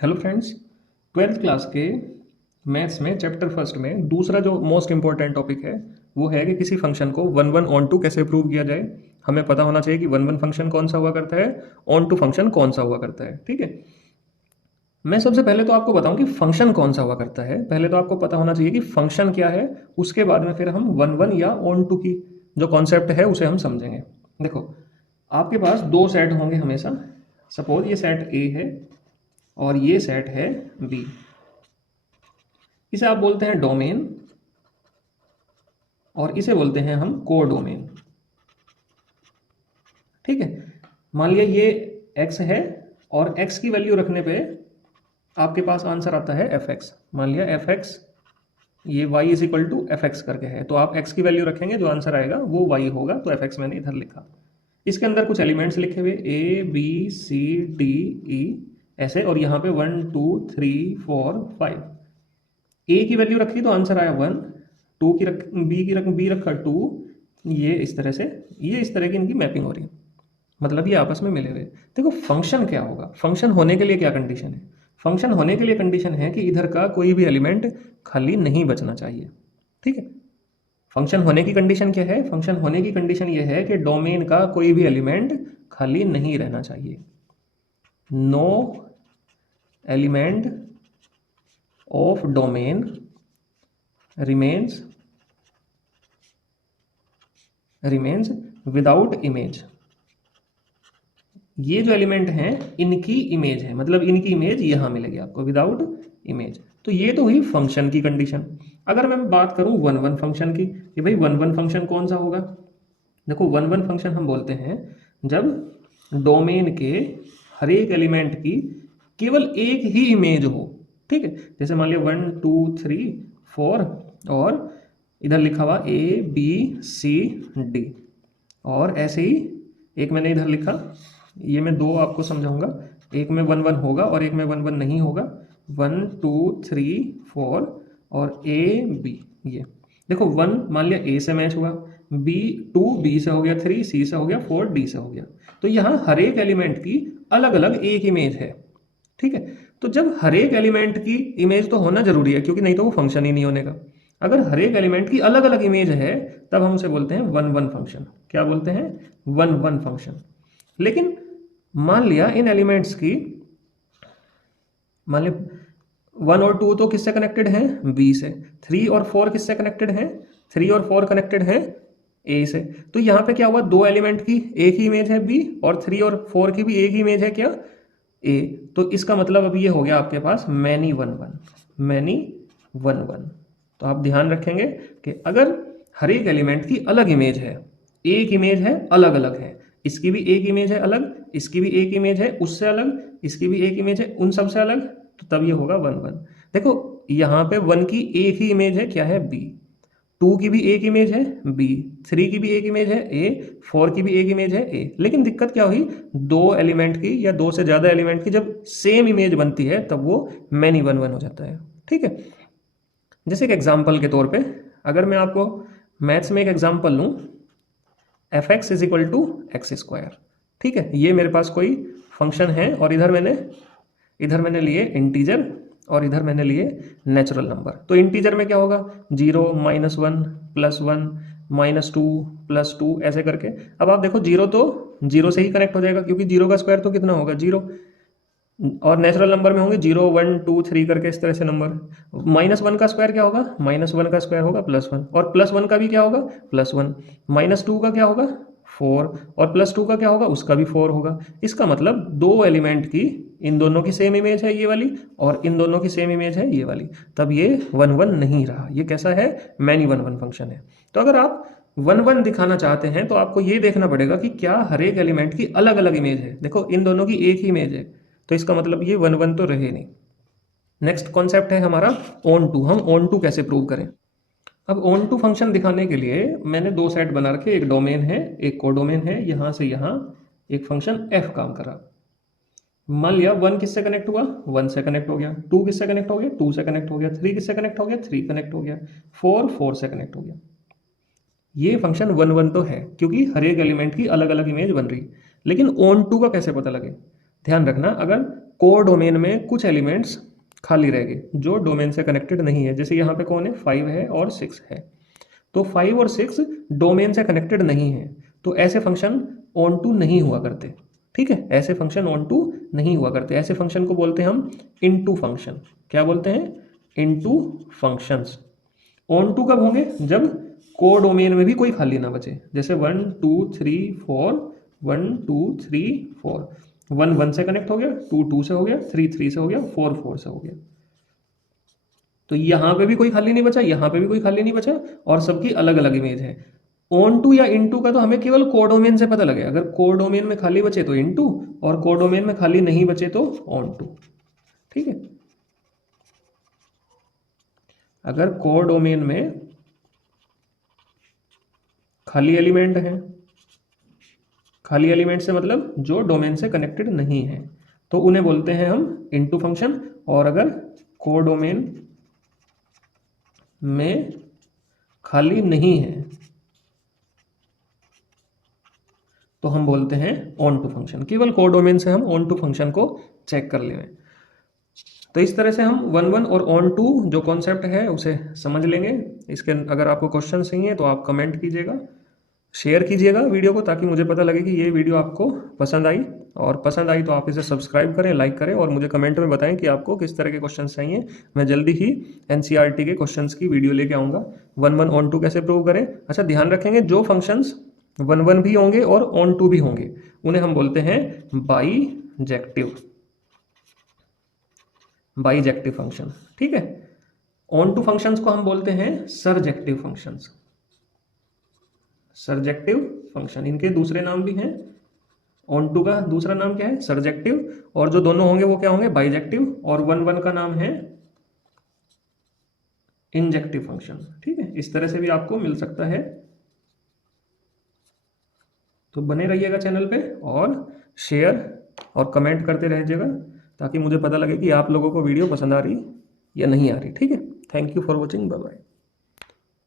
Hello friends, twelfth class के maths में chapter first में दूसरा जो मोस्ट इंपॉर्टेंट टॉपिक है वो है कि किसी फंक्शन को वन वन ऑन टू कैसे प्रूव किया जाए। हमें पता होना चाहिए कि वन वन फंक्शन कौन सा हुआ करता है, ऑन टू फंक्शन कौन सा हुआ करता है। ठीक है, मैं सबसे पहले तो आपको बताऊं कि फंक्शन कौन सा हुआ करता है। पहले तो आपको पता होना चाहिए कि फंक्शन क्या है, उसके बाद में फिर हम वन वन या ऑन टू की जो कॉन्सेप्ट है उसे हम समझेंगे। देखो, आपके पास दो सेट होंगे हमेशा। सपोज ये सेट ए है और ये सेट है बी। इसे आप बोलते हैं डोमेन और इसे बोलते हैं हम कोडोमेन। ठीक है, मान लिया ये x है और x की वैल्यू रखने पे आपके पास आंसर आता है fx। मान लिया fx, ये y is equal to f x करके है, तो आप x की वैल्यू रखेंगे, जो आंसर आएगा वो y होगा। तो fx मैंने इधर लिखा। इसके अंदर कुछ एलिमेंट्स लिखे हुए a b c d e ऐसे, और यहाँ पे 1 2 3 4 5। ए की वैल्यू रखी तो आंसर आया 1, टू की रख बी की रख बी रखा 2। ये इस तरह से, ये इस तरह की इनकी मैपिंग हो रही है, मतलब ये आपस में मिले हुए। देखो फंक्शन क्या होगा, फंक्शन होने के लिए क्या कंडीशन है। फंक्शन होने के लिए कंडीशन है कि इधर का कोई भी एलिमेंट खाली नहीं बचना चाहिए। ठीक है, फंक्शन होने की कंडीशन क्या है, फंक्शन होने की कंडीशन ये है कि डोमेन का कोई भी एलिमेंट खाली नहीं रहना चाहिए। No element of domain remains without image. ये जो एलिमेंट हैं इनकी इमेज है, मतलब इनकी इमेज यहां मिलेगी आपको विदाउट इमेज। तो ये तो हुई फंक्शन की कंडीशन। अगर मैं बात करूं वन वन फंक्शन की, कि भाई वन वन फंक्शन कौन सा होगा। देखो वन वन फंक्शन हम बोलते हैं जब डोमेन के हर एक एलिमेंट की केवल एक ही इमेज हो। ठीक है, जैसे मान लिया 1 2 3 4 और इधर लिखा हुआ ए बी सी डी, और ऐसे ही एक मैंने इधर लिखा, ये मैं दो आपको समझाऊंगा। एक में वन वन होगा और एक में वन वन नहीं होगा। 1 2 3 4 और ए बी। ये देखो, वन मान लिया ए से मैच हुआ, बी 2 बी से हो गया, 3 सी से हो गया, 4 डी से हो गया। तो यहाँ हर एक एलिमेंट की अलग अलग एक इमेज है। ठीक है, तो जब हर एक एलिमेंट की इमेज तो होना जरूरी है, क्योंकि नहीं तो वो फंक्शन ही नहीं होने का। अगर हर एक एलिमेंट की अलग अलग इमेज है तब हम उसे बोलते हैं वन वन फंक्शन। क्या बोलते हैं? One one function. लेकिन मान लिया इन एलिमेंट्स की, मान लिया 1 और 2 तो किससे कनेक्टेड हैं? बी से। 3 और 4 किससे कनेक्टेड हैं? 3 और 4 कनेक्टेड हैं ए से। तो यहाँ पे क्या हुआ, दो एलिमेंट की एक ही इमेज है बी, और 3 और 4 की भी एक ही इमेज है क्या? ए। तो इसका मतलब अब ये हो गया आपके पास many one one, many one one. तो आप ध्यान रखेंगे कि अगर हर एक एलिमेंट की अलग इमेज है, एक इमेज है, अलग अलग है, इसकी भी एक इमेज है अलग, इसकी भी एक इमेज है उससे अलग, इसकी भी एक इमेज है उन सब से अलग, तो तब ये होगा वन वन। देखो यहाँ पे वन की एक ही इमेज है, क्या है? बी। 2 की भी एक इमेज है बी, 3 की भी एक इमेज है ए, 4 की भी एक इमेज है ए। लेकिन दिक्कत क्या हुई, दो एलिमेंट की या दो से ज़्यादा एलिमेंट की जब सेम इमेज बनती है तब वो मैनी वन वन हो जाता है। ठीक है, जैसे एक एग्जाम्पल के तौर पे अगर मैं आपको मैथ्स में एक एग्जाम्पल लूँ, f x is equal to x square. ठीक है, ये मेरे पास कोई फंक्शन है और इधर मैंने लिए इंटीजर और इधर मैंने लिए नेचुरल नंबर। तो इंटीजर में क्या होगा, 0 -1 +1 -2 +2 ऐसे करके। अब आप देखो, जीरो तो जीरो से ही कनेक्ट हो जाएगा, क्योंकि जीरो का स्क्वायर तो कितना होगा? जीरो। और नेचुरल नंबर में होंगे 0 1 2 3 करके इस तरह से नंबर। -1 का स्क्वायर क्या होगा? -1 का स्क्वायर होगा +1, और +1 का भी क्या होगा? +1। -2 का क्या होगा? 4, और +2 का क्या होगा? उसका भी 4 होगा। इसका मतलब दो एलिमेंट की, इन दोनों की सेम इमेज है ये वाली, और इन दोनों की सेम इमेज है ये वाली, तब ये वन वन नहीं रहा। ये कैसा है? मैनी वन वन फंक्शन है। तो अगर आप वन वन दिखाना चाहते हैं तो आपको ये देखना पड़ेगा कि क्या हर एक एलिमेंट की अलग अलग इमेज है। देखो इन दोनों की एक ही इमेज है, तो इसका मतलब ये वन वन तो रहे नहीं। नेक्स्ट कॉन्सेप्ट है हमारा ऑन टू। हम ऑन टू कैसे प्रूव करें? अब ऑन टू फंक्शन दिखाने के लिए मैंने दो सेट बना रखे, एक डोमेन है एक कोडोमेन है। यहां से यहां एक फंक्शन एफ काम करा। मान लिया 1 किससे कनेक्ट हुआ? 1 से कनेक्ट हो गया। 2 किससे कनेक्ट हो गया? 2 से कनेक्ट हो गया। 3 किससे कनेक्ट हो गया? 3 कनेक्ट हो गया। 4 से कनेक्ट हो गया। ये फंक्शन वन वन तो है, क्योंकि हर एक एलिमेंट की अलग अलग इमेज बन रही। लेकिन ऑन टू का कैसे पता लगे? ध्यान रखना, अगर कोडोमेन में कुछ एलिमेंट्स खाली रह गए जो डोमेन से कनेक्टेड नहीं है। जैसे यहाँ पे कौन है, 5 है और 6 है, तो 5 और 6 डोमेन से कनेक्टेड नहीं है, तो ऐसे फंक्शन ऑन टू नहीं हुआ करते। ठीक है, ऐसे फंक्शन ऑन टू नहीं हुआ करते। ऐसे फंक्शन को बोलते हैं हम इनटू फंक्शन। क्या बोलते हैं, इनटू फंक्शंस। ऑन टू कब होंगे, जब कोडोमेन में भी कोई खाली ना बचे। जैसे 1 2 3 4, 1 2 3 4, 1 1 से कनेक्ट हो गया, 2 2 से हो गया, 3 3 से हो गया, 4 4 से हो गया। तो यहाँ पे भी कोई खाली नहीं बचा, यहाँ पे भी कोई खाली नहीं बचा, और सबकी अलग अलग इमेज है। ऑन टू या इनटू का तो हमें केवल कोडोमेन से पता लगेगा। अगर कोडोमेन में खाली बचे तो इनटू, और कोडोमेन में खाली नहीं बचे तो ऑन टू। ठीक है, अगर कोडोमेन में खाली एलिमेंट है, खाली एलिमेंट से मतलब जो डोमेन से कनेक्टेड नहीं है, तो उन्हें बोलते हैं हम इनटू फंक्शन। और अगर कोडोमेन में खाली नहीं है तो हम बोलते हैं ऑन टू फंक्शन। केवल कोडोमेन से हम ऑन टू फंक्शन को चेक कर लेंगे। तो इस तरह से हम 1 1 और ऑन टू जो कॉन्सेप्ट है उसे समझ लेंगे। इसके अगर आपको क्वेश्चन चाहिए तो आप कमेंट कीजिएगा, शेयर कीजिएगा वीडियो को, ताकि मुझे पता लगे कि ये वीडियो आपको पसंद आई। और पसंद आई तो आप इसे सब्सक्राइब करें, लाइक करें, और मुझे कमेंट में बताएं कि आपको किस तरह के क्वेश्चन चाहिए। मैं जल्दी ही एनसीईआरटी के क्वेश्चंस की वीडियो लेके आऊँगा। 1 1 ऑन टू कैसे प्रूव करें। अच्छा, ध्यान रखेंगे जो फंक्शंस 1 1 भी होंगे और ऑन टू भी होंगे उन्हें हम बोलते हैं बाईजेक्टिव, बाईजेक्टिव फंक्शन। ठीक है, ऑन टू फंक्शंस को हम बोलते हैं सरजेक्टिव फंक्शंस, सरजेक्टिव फंक्शन। इनके दूसरे नाम भी हैं। ऑन टू का दूसरा नाम क्या है, सरजेक्टिव, और जो दोनों होंगे वो क्या होंगे, बाईजेक्टिव। और 1 1 का नाम है इंजेक्टिव फंक्शन। ठीक है, इस तरह से भी आपको मिल सकता है। तो बने रहिएगा चैनल पे और शेयर और कमेंट करते रहिएगा, ताकि मुझे पता लगे कि आप लोगों को वीडियो पसंद आ रही या नहीं आ रही। ठीक है, thank you for watching, bye bye.